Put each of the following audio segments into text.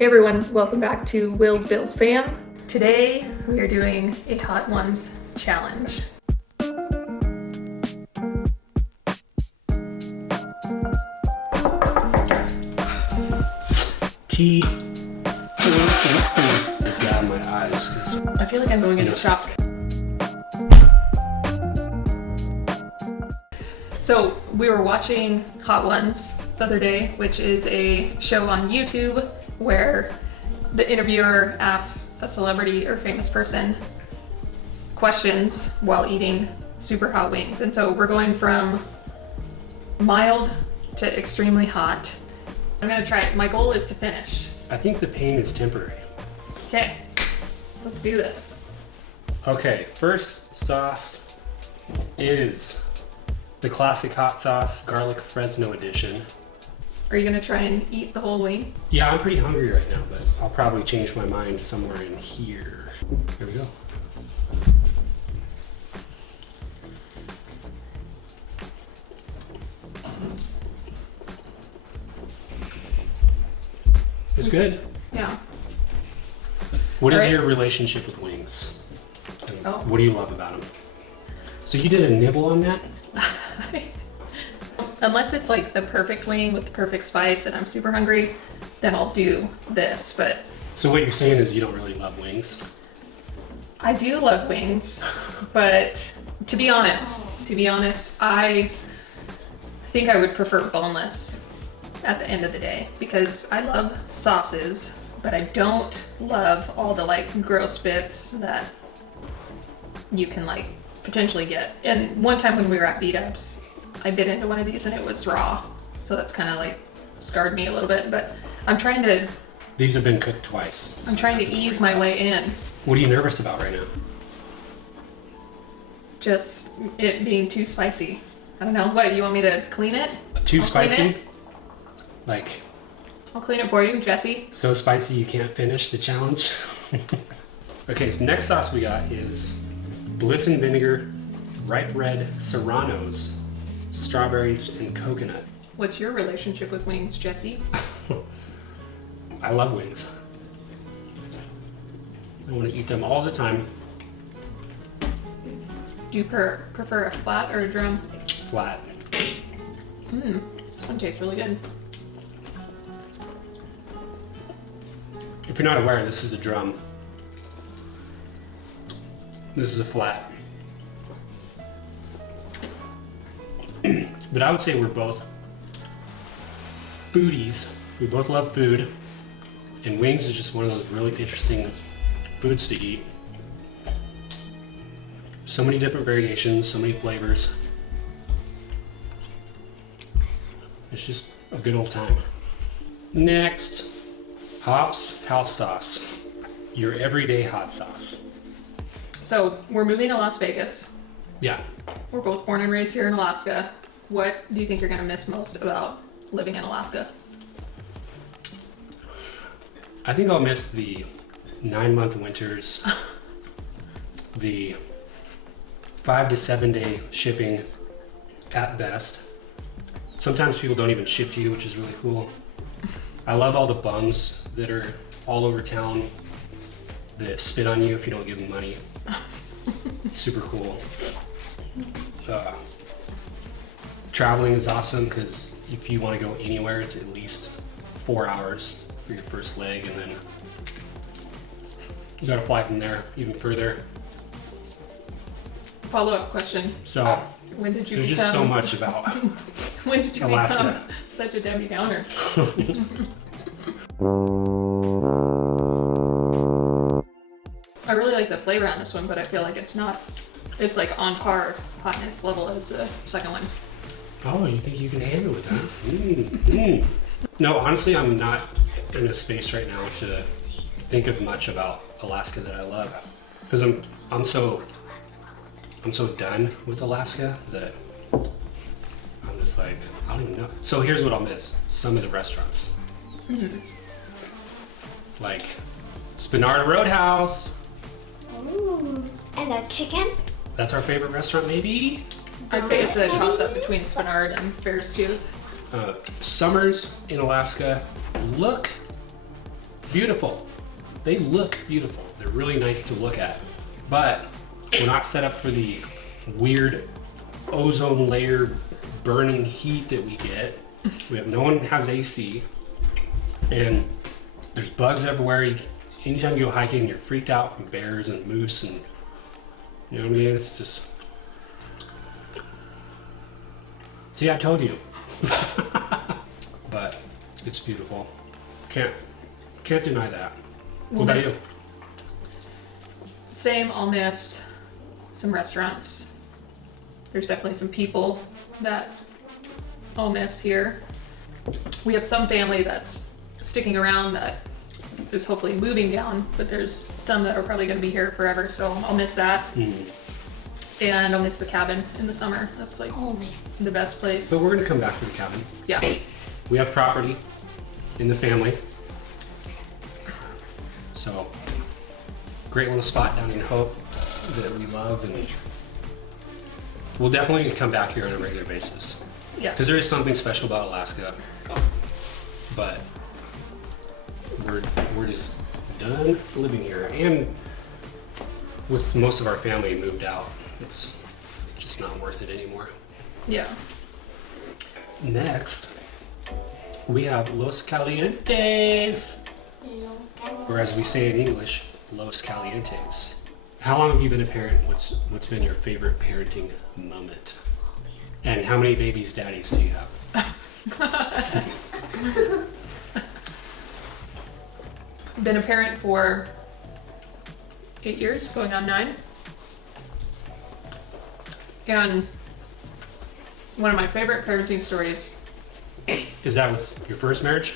Hey everyone, welcome back to Will's Bills Fam. Today we are doing a Hot Ones challenge. Tea. Down my eyes. I feel like I'm going into shock. So we were watching Hot Ones the other day, which is a show on YouTube where the interviewer asks a celebrity or famous person questions while eating super hot wings. And so we're going from mild to extremely hot. I'm gonna try it. My goal is to finish. I think the pain is temporary. Okay, let's do this. Okay, first sauce is the classic hot sauce, garlic Fresno edition. Are you gonna try and eat the whole wing? Yeah, I'm pretty hungry right now, but I'll probably change my mind somewhere in here. Here we go. It's good. Yeah. What is All right. your relationship with wings? Oh. What do you love about them? So you did a nibble on that? Unless it's like the perfect wing with the perfect spice and I'm super hungry, then I'll do this, but So what you're saying is you don't really love wings? I do love wings, but to be honest, I think I would prefer boneless at the end of the day because I love sauces, but I don't love all the like gross bits that you can like potentially get. And one time when we were at Beat-Ups, I bit into one of these and it was raw. So that's kind of like scarred me a little bit, but I'm trying to cooked twice. I'm trying to ease my way in. What are you nervous about right now? Just it being too spicy. I don't know. What, you want me to clean it? Too I'll clean spicy? it. Like, I'll clean it for you, Jesse. so spicy you can't finish the challenge? Okay, so next sauce we got is bliss and vinegar, ripe red serranos, strawberries, and coconut. What's your relationship with wings, Jesse? I love wings. I want to eat them all the time. Do you prefer a flat or a drum? Flat. This one tastes really good. If you're not aware, this is a drum. This is a flat. But I would say we're both foodies. We both love food. And wings is just one of those really interesting foods to eat. So many different variations, so many flavors. It's just a good old time. Next, Hoff's House Sauce. Your everyday hot sauce. So we're moving to Las Vegas. Yeah. We're both born and raised here in Alaska. What do you think you're gonna miss most about living in Alaska? I think I'll miss the 9-month winters, the 5 to 7 day shipping at best. Sometimes people don't even ship to you, which is really cool. I love all the bums that are all over town that spit on you if you don't give them money. Super cool. Traveling is awesome because if you want to go anywhere, it's at least 4 hours for your first leg, and then you gotta fly from there even further. Follow-up question. So When did you there's become just so much about when did you Alaska. become such a Debbie Downer? I really like the flavor on this one, but I feel like it's like on par hotness level as the second one. Oh, you think you can handle it, huh? No, honestly, I'm not in a space right now to think of much about Alaska that I love, because I'm so done with Alaska that I'm just like, I don't even know. So here's what I'll miss: some of the restaurants, like Spinarda Roadhouse. Ooh, and their chicken? That's our favorite restaurant, maybe. I'd say it's a toss-up between Spinard and Bear's Tooth. Summers in Alaska look beautiful. They look beautiful. They're really nice to look at. But we're not set up for the weird ozone layer burning heat that we get. No one has AC. And there's bugs everywhere. Anytime you go hiking, you're freaked out from bears and moose and you know what I mean? It's just. See, I told you. But it's beautiful. Can't deny that. What about you? Same, I'll miss some restaurants. There's definitely some people that I'll miss here. We have some family that's sticking around that is hopefully moving down, but there's some that are probably going to be here forever, so I'll miss that. And I'll miss the cabin in the summer. That's like the best place. So we're going to come back to the cabin. Yeah. We have property in the family. So, great little spot down in Hope that we love, and we'll definitely come back here on a regular basis. Yeah. Because there is something special about Alaska, but we're just done living here, and with most of our family moved out, it's just not worth it anymore. Yeah. Next, we have Los Calientes, or as we say in English, Los Calientes. How long have you been a parent? What's been your favorite parenting moment? And how many babies daddies do you have? Been a parent for 8 years, going on 9. And one of my favorite parenting stories. Is that with your first marriage?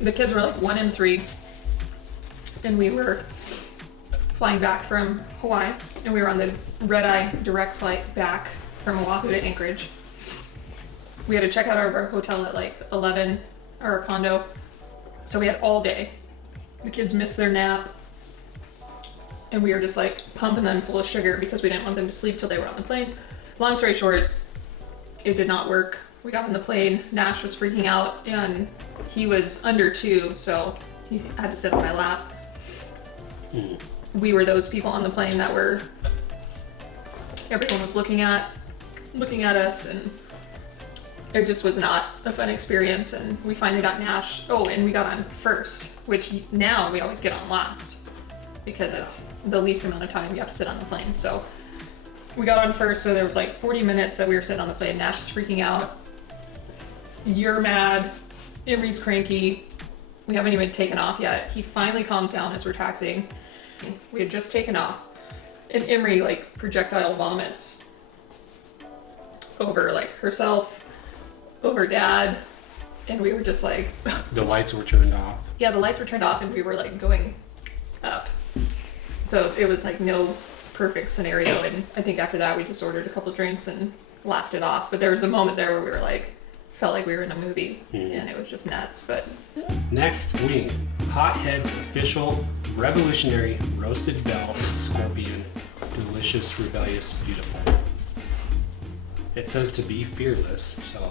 The kids were like 1 and 3, and we were flying back from Hawaii, and we were on the red-eye direct flight back from Oahu to Anchorage. We had to check out of our hotel at like 11, our condo, so we had all day. The kids missed their nap, and we were just like pumping them full of sugar because we didn't want them to sleep till they were on the plane. Long story short, it did not work. We got on the plane, Nash was freaking out, and he was under 2, so he had to sit on my lap. We were those people on the plane that were, everyone was looking at us, and it just was not a fun experience. And we finally got Nash. Oh, and we got on first, which now we always get on last because it's the least amount of time you have to sit on the plane. So we got on first, so there was like 40 minutes that we were sitting on the plane. Nash is freaking out. You're mad. Emery's cranky. We haven't even taken off yet. He finally calms down as we're taxiing. We had just taken off, and Emery like projectile vomits over like herself, over Dad, and we were just like The lights were turned off. Yeah, the lights were turned off and we were like going up. So it was like no perfect scenario, and I think after that we just ordered a couple drinks and laughed it off. But there was a moment there where we were like, felt like we were in a movie, and it was just nuts. But Next wing, Hothead's official revolutionary roasted bell scorpion, delicious, rebellious, beautiful. It says to be fearless, so.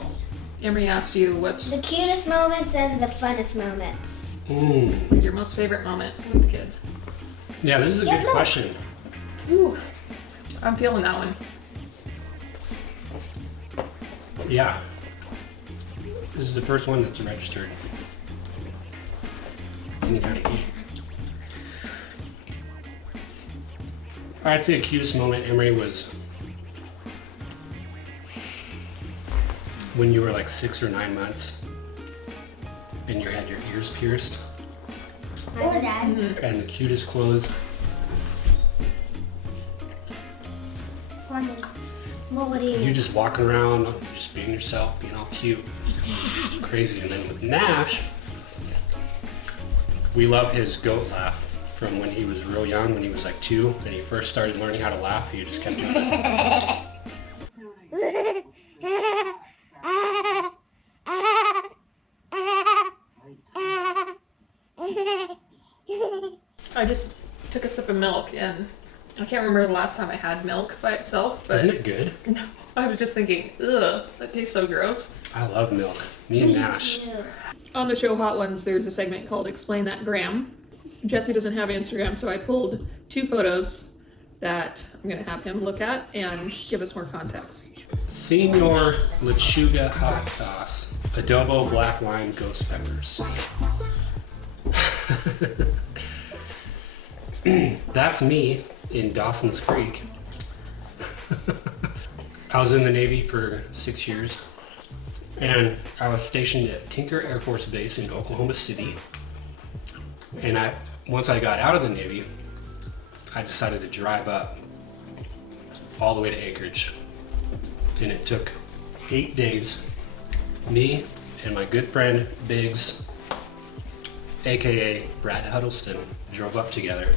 Emery asked you what's The cutest moments and the funnest moments. your most favorite moment with the kids. Yeah, this is a good question. Ooh, I'm feeling that one. Yeah. This is the first one that's registered. And you gotta eat. I'd say the cutest moment, Emery, was when you were like 6 or 9 months and you had your ears pierced. Or Dad. And the cutest clothes. What would he? You just walking around, just being yourself, being all cute. Crazy. And then with Nash, we love his goat laugh from when he was real young, when he was like 2, and he first started learning how to laugh. He just kept doing it. I just took a sip of milk and I can't remember the last time I had milk by itself, but Isn't it good? no, I was just thinking, ugh, that tastes so gross. I love milk. Me and Nash. On the show Hot Ones, there's a segment called Explain That Graham. Jesse doesn't have Instagram, so I pulled 2 photos that I'm going to have him look at and give us more context. Senor Lechuga hot sauce. Adobo black lime ghost peppers. That's me in Dawson's Creek. I was in the Navy for 6 years, and I was stationed at Tinker Air Force Base in Oklahoma City. And once I got out of the Navy, I decided to drive up all the way to Anchorage. And it took 8 days. Me and my good friend Biggs, aka Brad Huddleston, drove up together.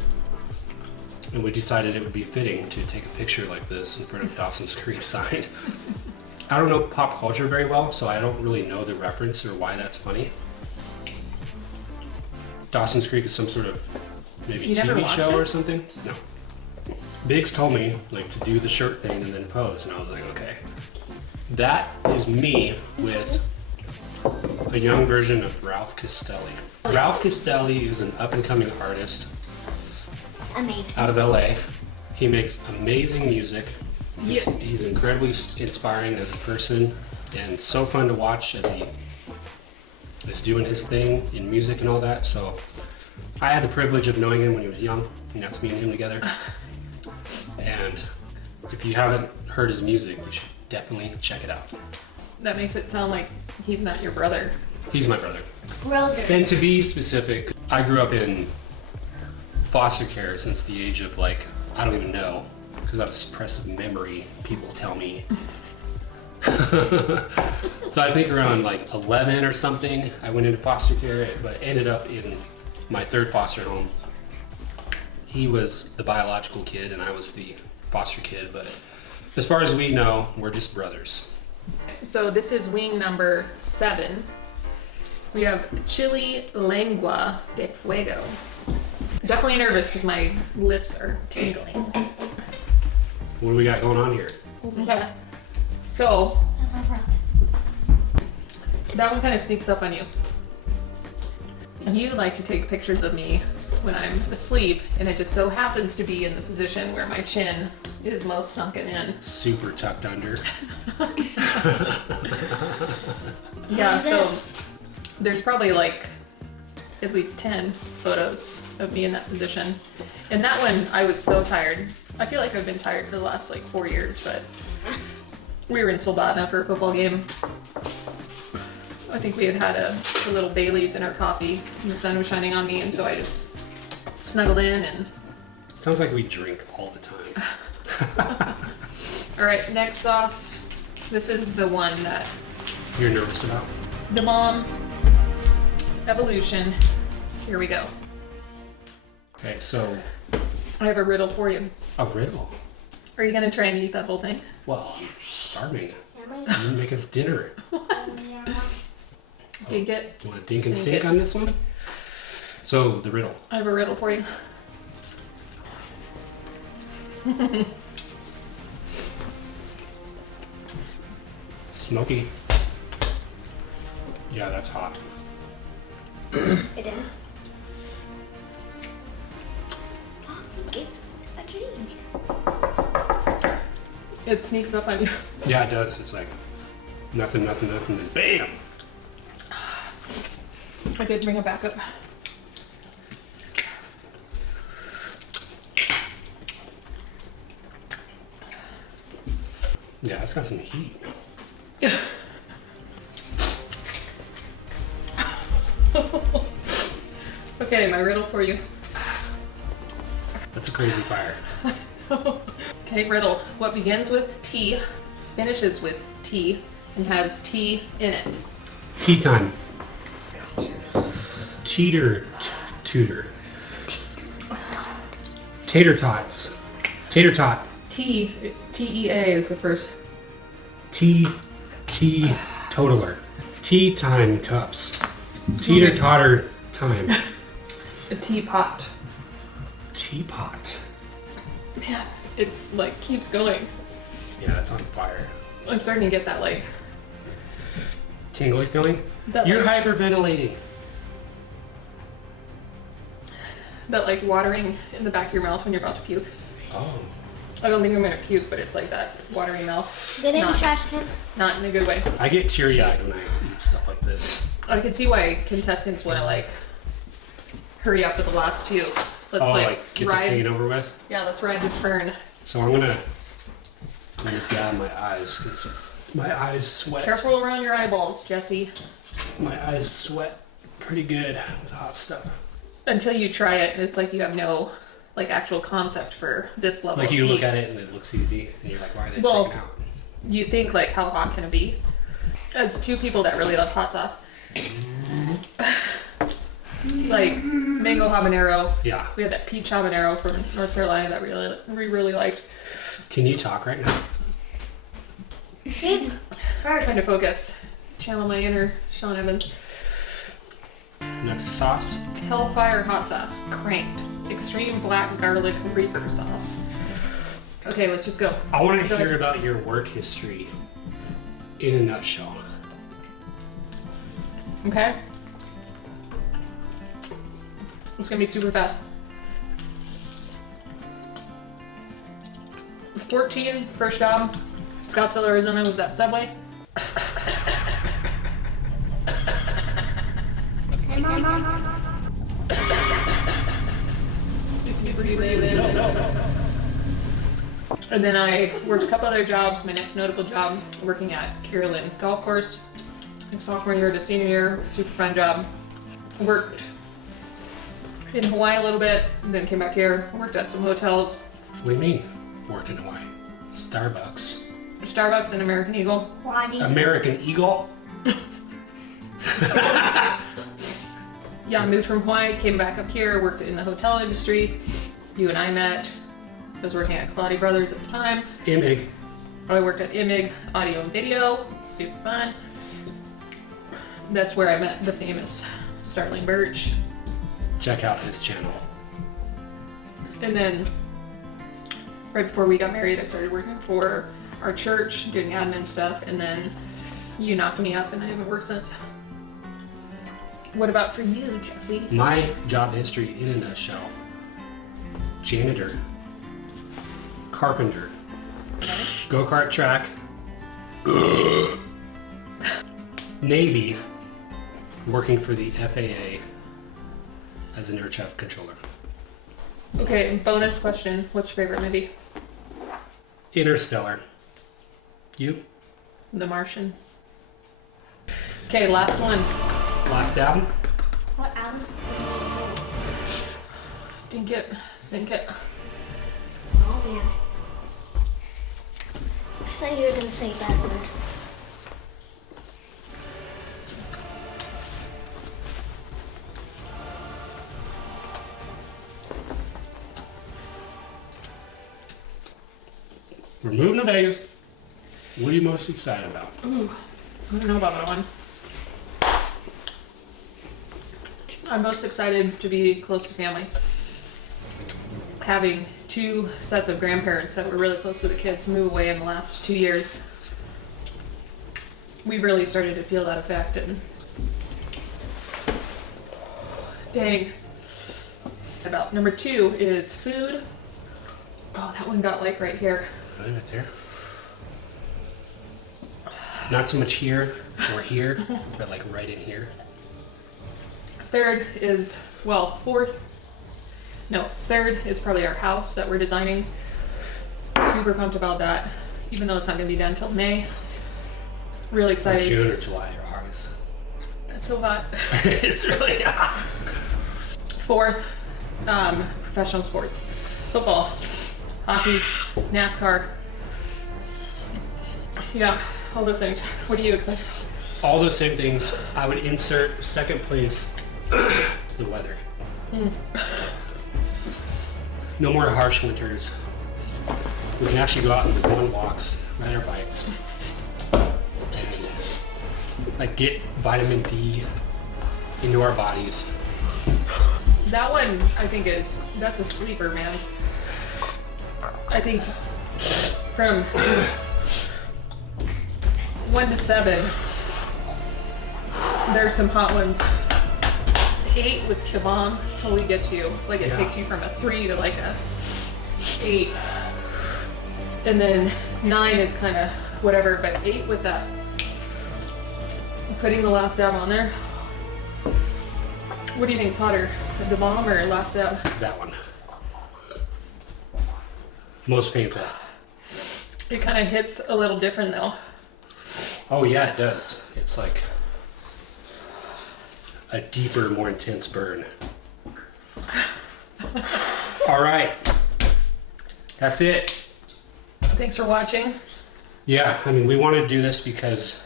And we decided it would be fitting to take a picture like this in front of Dawson's Creek sign. I don't know pop culture very well, so I don't really know the reference or why that's funny. Dawson's Creek is some sort of maybe You never TV watched show it? or something. No. Biggs told me like to do the shirt thing and then pose, and I was like, okay. That is me with a young version of Ralph Castelli. Ralph Castelli is an up-and-coming artist Amazing. out of LA. He makes amazing music. Yeah. He's incredibly inspiring as a person and so fun to watch as he is doing his thing in music and all that. So I had the privilege of knowing him when he was young, and that's me and him together. And if you haven't heard his music, you should definitely check it out. That makes it sound like he's not your brother. He's my brother. Brother. And to be specific, I grew up in foster care since the age of like, I don't even know, because I have a suppressive memory, people tell me. So I think around like 11 or something, I went into foster care, but ended up in my 3rd foster home. He was the biological kid and I was the foster kid, but as far as we know, we're just brothers. So this is wing number 7. We have chili lengua de fuego. Definitely nervous because my lips are tingling. What do we got going on here? Okay. So that one kind of sneaks up on you. You like to take pictures of me when I'm asleep, and it just so happens to be in the position where my chin is most sunken in. Super tucked under. Yeah, so there's probably like at least 10 photos of me in that position. And that one, I was so tired. I feel like I've been tired for the last like 4 years, but we were in Soldotna for a football game. I think we had had a little Bailey's in our coffee, and the sun was shining on me, and so I just snuggled in and... Sounds like we drink all the time. All right, next sauce. This is the one that You're nervous about? the mom evolution. Here we go. Okay, so I have a riddle for you. a riddle. Are you gonna try and eat that whole thing? Well, I'm starving. You didn't make us dinner. Dink it. You want to dink and Sink sink it. on this one? So the riddle. I have a riddle for you. Smoky. Yeah, that's hot. It is. It's a dream. It sneaks up on you. Yeah, it does. It's like nothing, nothing, nothing. Just bam. I did bring it back up. Yeah, it's got some heat. Okay, my riddle for you. That's a crazy fire. Okay, riddle. What begins with T, finishes with T, and has T in it? Tea time. Teeter, tutor. Tater tots. Tater tot. T-E-A is the first. Tea totaler. Tea time cups. Teeter totter time. A teapot. Teapot. Man, it like keeps going. Yeah, it's on fire. I'm starting to get that like Tingly feeling? that You're like, hyperventilating. that like watering in the back of your mouth when you're about to puke. Oh. I don't think I'm gonna puke, but it's like that watery mouth. Get in the Not, trash can. not in a good way. I get teary-eyed when I eat stuff like this. I can see why contestants want to like hurry up with the last two. Let's get the pain over with. Yeah, let's ride this burn. So I'm gonna dab my eyes because my eyes sweat. Careful around your eyeballs, Jesse. My eyes sweat pretty good with hot stuff. Until you try it, it's like you have no like actual concept for this level. Like of you look heat. at it and it looks easy, and you're like, why are they Well, freaking out? You think like how hot can it be? As two people that really love hot sauce. Like mango habanero. Yeah. We had that peach habanero from North Carolina that we really liked. Can you talk right now? Trying to focus. Channel my inner Sean Evans. Next sauce. Hellfire hot sauce. Cranked. Extreme black garlic reaper sauce. Okay, let's just go. I want to Go hear ahead. about your work history in a nutshell. Okay? It's gonna be super fast. 14, first job, Scottsdale, Arizona, was at Subway. And then I worked a couple other jobs. My next notable job, working at Carolyn Golf Course, from sophomore year to senior year, super fun job. Worked in Hawaii a little bit, and then came back here. Worked at some hotels, What do you mean? Worked in Hawaii. Starbucks. Starbucks and American Eagle. American Eagle. Yeah, I moved from Hawaii, came back up here, worked in the hotel industry. You and I met. I was working at Kaladi Brothers at the time. Imig. I worked at Imig Audio and Video, super fun. That's where I met the famous Starling Birch. Check out his channel. And then, right before we got married, I started working for our church, doing admin stuff, and then you knocked me up and I haven't worked since. What about for you, Jesse? My job history in a nutshell. Janitor. Carpenter. Go-kart track. Navy. Working for the FAA as an air traffic controller. Okay, bonus question. What's your favorite movie? Interstellar. You? The Martian. Okay, last one. Last dab? What else? Dink it, sink it. Oh man. I thought you were gonna say that word. We're moving to Vegas. What are you most excited about? Ooh, I don't know about that one. I'm most excited to be close to family. Having two sets of grandparents that were really close to the kids move away in the last 2 years, we really started to feel that effect. And dang. About number 2 is food. Oh, that one got like right here. Right there. Not so much here or here, but like right in here. Third is, well, third is probably our house that we're designing. Super pumped about that, even though it's not gonna be done till May. Really Or excited. June or July or August. That's so hot. It's really hot. Fourth, professional sports. Football, hockey, NASCAR. Yeah, all those things. What are you excited about? All those same things. I would insert second place the weather. No more harsh winters. We can actually go out and go on walks, ride our bikes, and like get vitamin D into our bodies. That one, I think that's a sleeper, man. I think from 1 to 7, there's some hot ones. 8 with the bomb totally gets you. Like it Yeah. takes you from a 3 to like a 8. And then 9 is kind of whatever, but 8 with that. Putting the last dab on there. What do you think's hotter? The bomb or last dab? That one. Most painful. It kind of hits a little different though. Oh yeah, it does. It's like a deeper, more intense burn. All right. That's it. Thanks for watching. Yeah, I mean, we wanted to do this because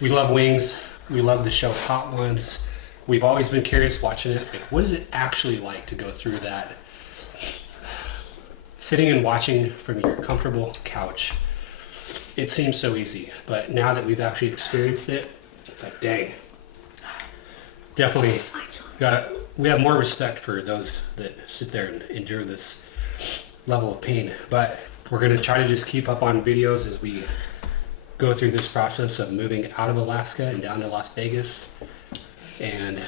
we love wings. We love the show Hot Ones. We've always been curious watching it. Like, what is it actually like to go through that? Sitting and watching from your comfortable couch. It seems so easy, but now that we've actually experienced it, it's like, dang. Definitely we have more respect for those that sit there and endure this level of pain. But we're gonna try to just keep up on videos as we go through this process of moving out of Alaska and down to Las Vegas and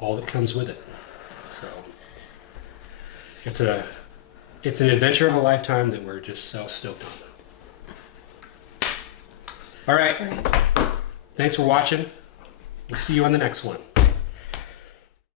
all that comes with it. So it's an adventure of a lifetime that we're just so stoked on. All right. Thanks for watching. We'll see you on the next one.